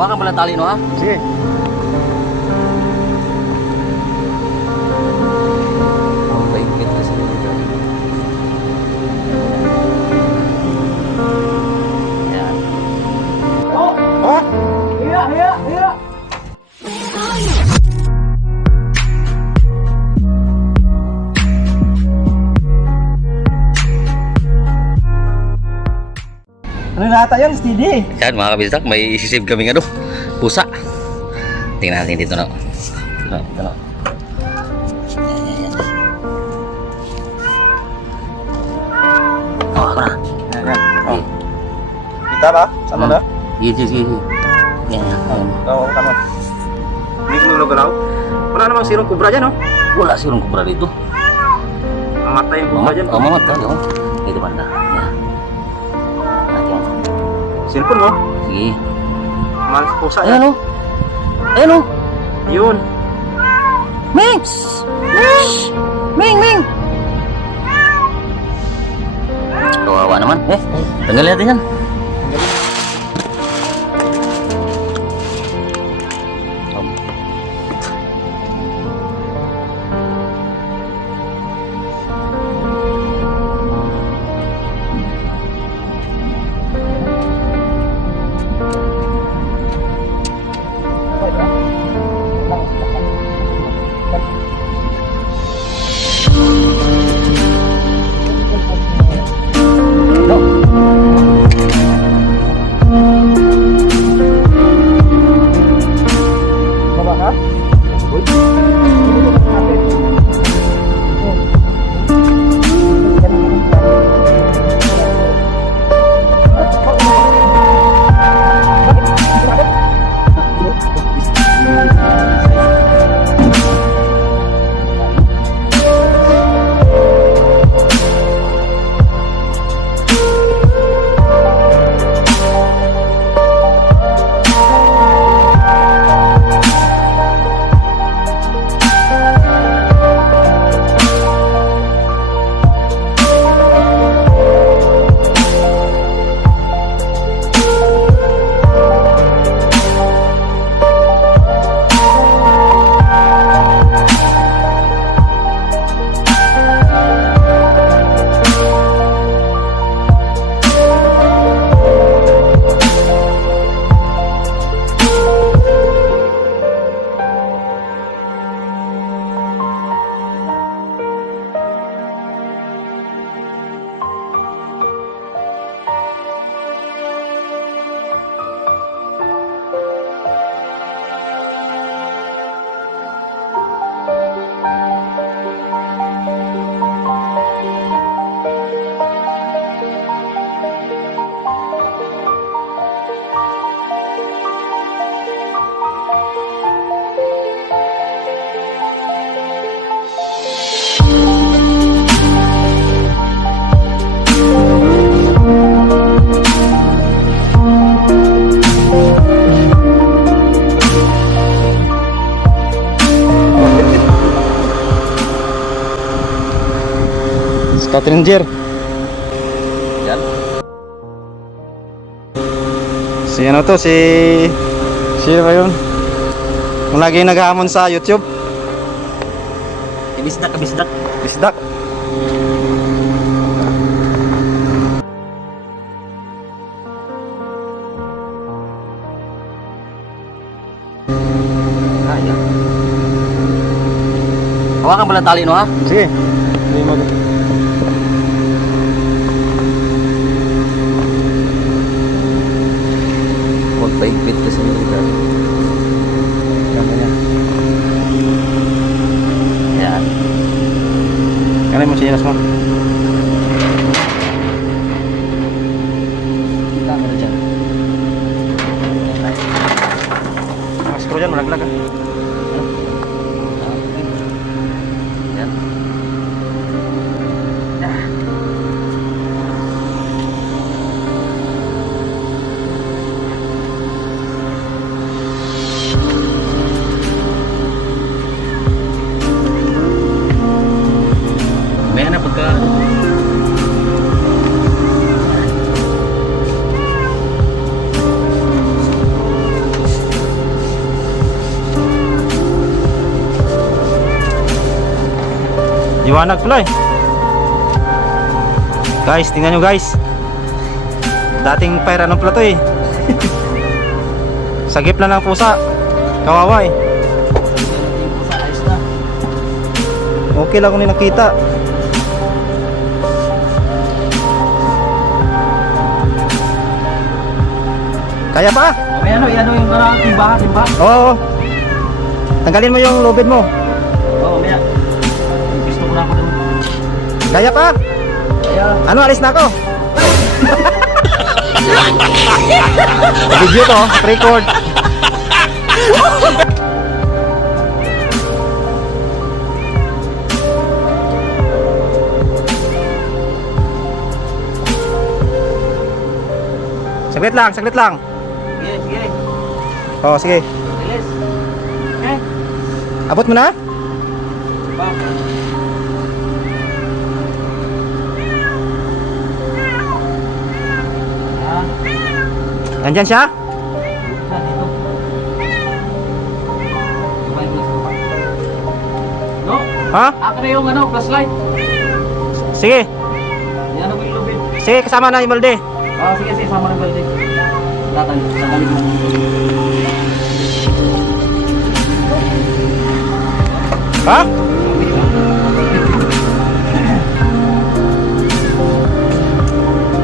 Hawakan mo lang tali, no, ha? Sige. Baikit kasi dito. Yan. Oh! Hiya, hiya, hiya! Ano nata yan, steady? Yan mga kabisdak, may isisave kaming ano, pusa. Tingnan natin dito, no. Dito, no. Oh, ako na. Oh. Kita ba? Sama na? Sige. Yan. Oo, tama. Hindi ko nulog-alaw. Wala namang sirong kubra dyan, no? Wala sirong kubra dito. Mamatay yung kubra dyan. Oh, mamatay, oh. Dito banda. Yan. Yan. Cellphone mo? Sige. Malas pusa Ayan, yan. oh. Ayan, oh. Yun. Ming! Ming! Kawawa naman. Tanggalin natin yan. Baba ka? Scout Ranger. Yan. Si ano to? Sino ba yun? Kung lagi naghahamon sa YouTube. Kabisdak. Bisdak. Ayan. Hawakan mo lang tali, no, ha? Sige. Hindi mo. Huwag paigpit kasi dito. Ganda niya. Yan. Kaya mo sinas mo. Kita mo na dyan. Ang screw dyan, malaglag ah. Yan. May na pagka Liwanag pala eh. Guys, tingnan nyo guys. Dating fire anong pala to eh. Sagip na ng pusa. Kawawa eh. Okay lang kung nakita. Kaya pa? May ano yung parang timba. Oo. Tanggalin mo yung lubid mo. Oo, may. Gusto ko na ako doon. Kaya pa? Kaya. Ano, alis na ako. Video to, record. Saglit lang. Sige. Oh, sige. Bilis. Okay. Abot mo na? Nandyan siya? Dito. No? Ha? Akin na yung flashlight. Sige. Yan ako yung lubid. Sige, kasama na yung balde. Sige, sama ng balde. Tatali mo. Ha?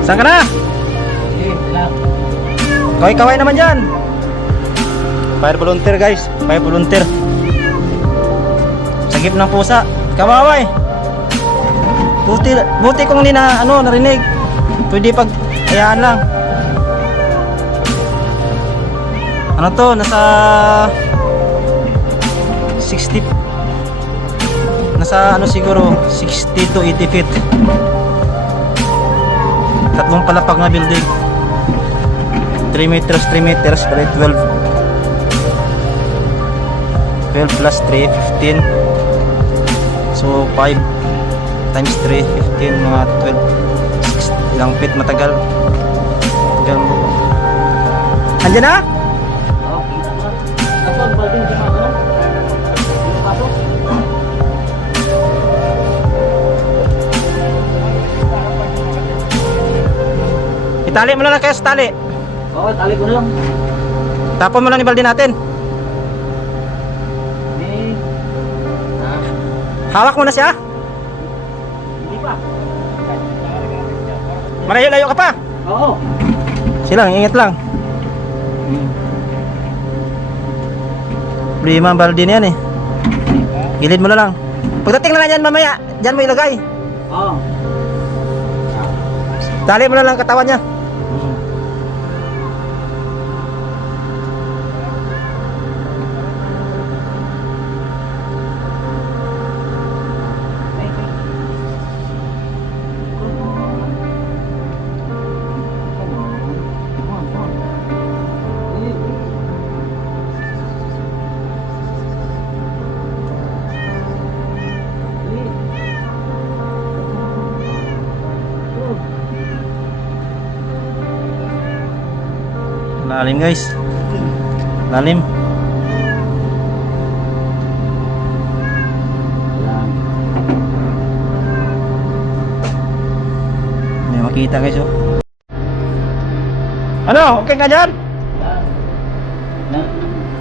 Saan ka na? Sige, sila. Kaway-kaway naman dyan. Fire volunteer guys. Fire volunteer. Sagip ng pusa. Kawaway. Buti kung hindi na narinig. Pwede pag hayaan lang. Ano to? Nasa 60. Nasa siguro 60 to 80 feet. Tatlong palapag na building. 3 meters bali 12 plus 3 15. So 5 times 3 15, mga 12 6, ilang feet matagal. Andiyan na? Ito ang balde, hindi mo pasok. Itali mo na lang kaya sa tali. Oo, tali ko na lang. Tapon mo lang ni balde natin. Hindi. Hawak mo na siya. Hindi pa. Malayo-layo ka pa. Oo. Silang, ingat lang. Problema ang balde niyan eh. Gilid mo na lang. Pagdating na yan mamaya, dyan mo ilagay. Oo. Tali mo na lang katawan niya. Lalim guys. Lalim. May makita guys oh. Ano? Okay ka dyan?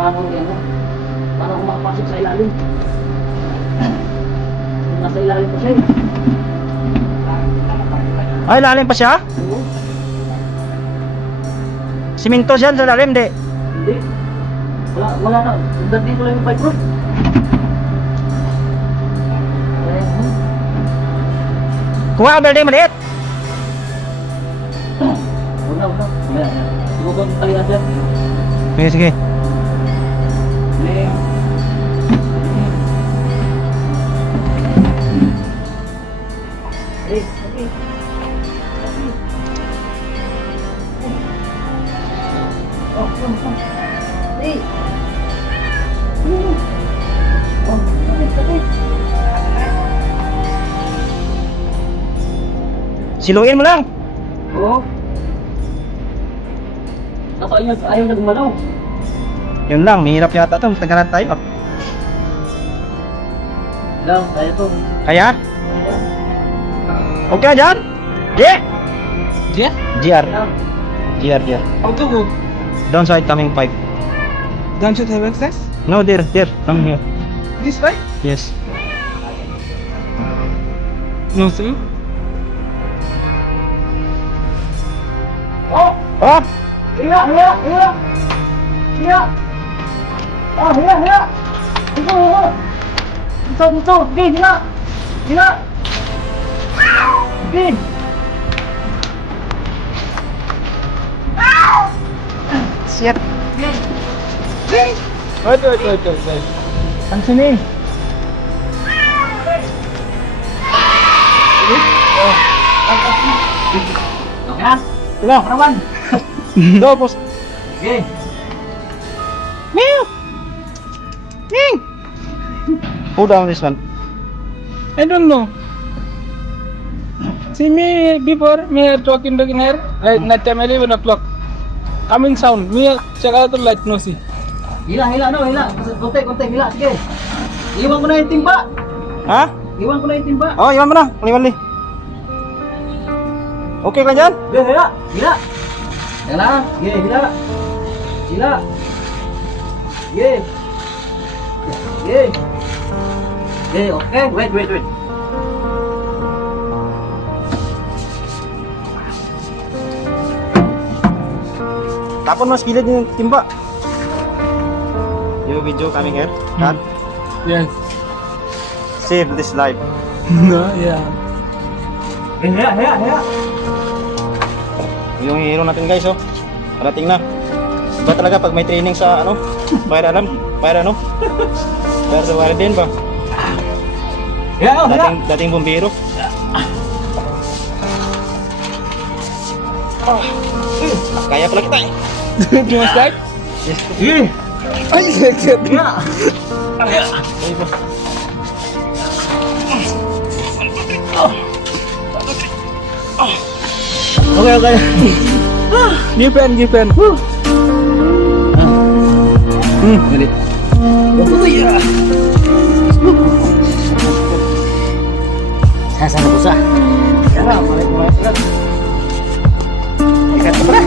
Paano ako makapasok sa ilalim? Nasa ilalim pa siya eh. Ay, lalim pa siya? Oo. Siminto dyan sa lalim, di? Hindi. Wala na. Hanggang dito lang yung pipe roof. Kuha ang building maliit. Una. Siguro kong talihan dyan. Sige, sige. Siluin mo lang. Oo. Nasa ayaw na gumalaw. Yun lang, mahirap yata ito. Tagalan tayo. Lang, kaya to. Kaya? Okay na dyan? Yeah! Yeah? GR. GR. How to go? Downside coming 5. Down should have access? No, there. Come here. This way? Yes. No, sir. Oh! Shit. Wait. Ang sini. Hello, Rawan. No, boss. Okay. Hold down this one. I don't know. See me before, me here talking here. Right, night time 11 o'clock. Coming sound. Me check out the light, no see. Hila. Konti, hila. Sige. Iwan ko na yung timba. Ha? Iwan ko na yung timba. Oh, iwan mo na. Mali. Okay ka dyan? Hila. Yan lang. Sige, hila. Okay, wait. Tapon mo sa gilid yung timba. Yung video coming here. Cut. Yes. Save this live. No, yeah. Hila. Yung hero natin guys, oh. Parating na. Iba talaga pag may training sa ano? Fire sa fire din ba? Dating bumbiro. Kaya pala kita eh. Do you want that? Yes. Ay, excited. Okay. Give pen. Galit. Sana busa. Sana, mulai surat. Ikat ke pernah?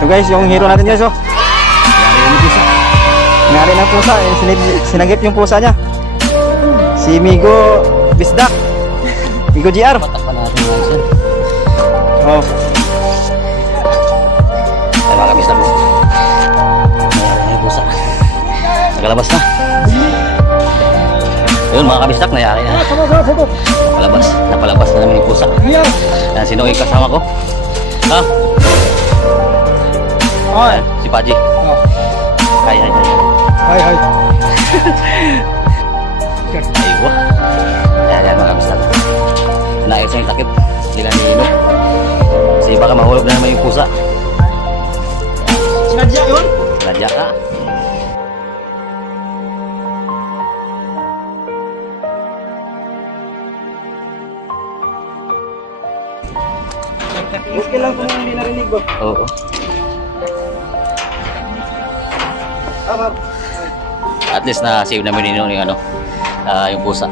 So guys, yung hero natin guys, oh. Nangyari ng pusa, sinagip yung pusa niya. Si Migo Bisdak. Migo GR. Patakpan natin guys yan. Oh. Ay mga kabistak po. Nangyari na yung pusa. Nakalabas na. Yun mga kabistak, nangyari na. Napalabas na namin yung pusa. Yan, sino yung kasama ko? Ha? Ay. Si Paji. Hi. Hi. Aywa. Yan mga kabistak. Naayos na yung takip. Hindi na nililok. Kasi baka mahulog na naman yung pusa. Sinadya yun? Sinadya ka. Okay lang kung hindi narinig ba? Oo. Tama. At least na save namin yun yung yung pusa.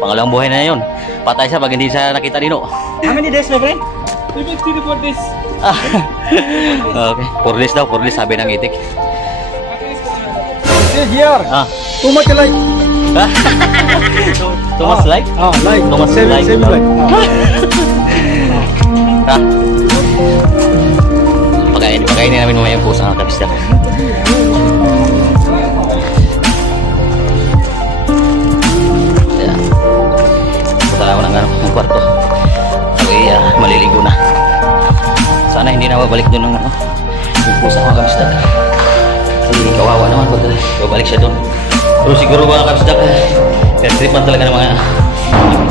Pangalawang buhay na yun. Patay siya pag hindi siya nakita dino. How many days, my friend? For this. Okay. 4 days daw, 4 days sabi ng itik. Here. Ah. Too much like. Thomas like? Like. Thomas Same like. like. Ha? Pagkainin namin mamaya yung pusa ng kabisdak. Ayan. Punta lang ako ng kwarto. Okay, maliligo na. Sana hindi na babalik doon ng yung pusa ng kabisdak. Kasi kawawa naman pag babalik siya doon. Pero siguro mga kabisdak, pinagtripan talaga ng mga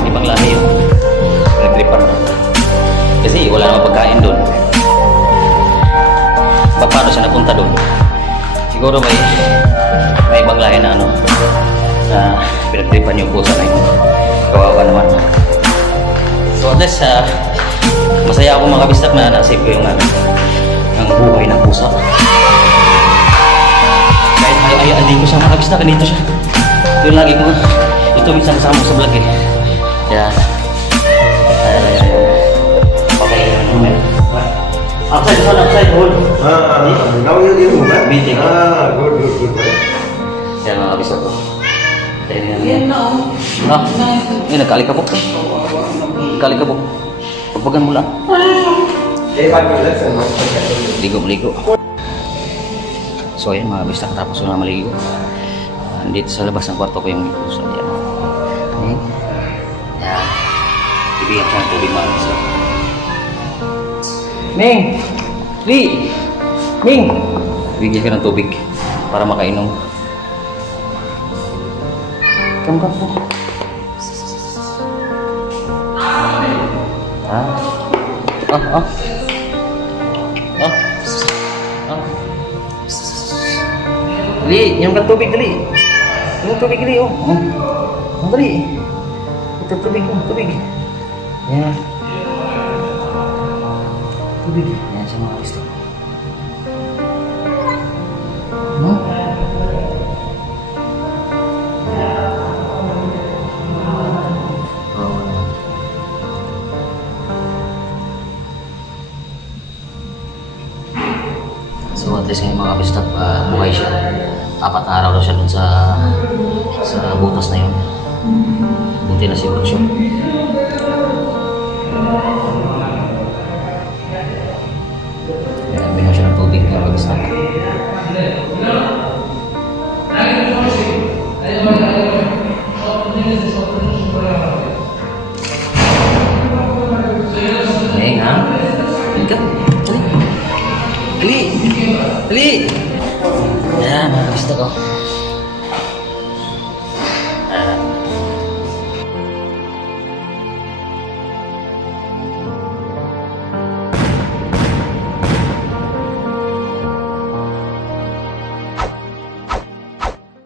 ibang lahi yun. Pinagtripan. Kasi wala namang pagkain doon. Paano siya napunta doon? Siguro may ibang lahi na na pinagtripan yung pusa na yun. Kawawa naman. So at least, masaya ako mga kabistak na nasave ko yung buhay ng pusa. Kahit Ay, hindi ko siya makabista. Kanito siya. Ito lagi mo. Ito minsan kasama ko sa vlog eh. Yan. Okay. Outside, hold. Now you move, eh? Meeting. Good. Yan mga kabisa ko. Yan na yun, nagkaalikabok. Nagkaalikabok. Pagpagan mo lang. Ligo. So ayan mga kabisa, katapos ko na maligo. Dito sa labas ng kwarto ko yung puso. Yan. Ayan. Yan. Ibigyan siya ng tubig mga kabisa. Ming! Lee! Ming! Bigyan ka ng tubig para makainom. Come po. Dali, inom ka ng tubig, dali. Inom ng tubig, dali, oh. Dali. Ito, tubig. Yan. Tubig. Yan siya mga gusto. So at least ngayon mga kabistap, buhay siya. 4 na araw daw siya dun sa butas na yun. Buti na siguro siya. Bigyan siya ng tubig mga kabistap. Hey, ha? Ika, dali. Dali! Ayan, mga kabistap ko.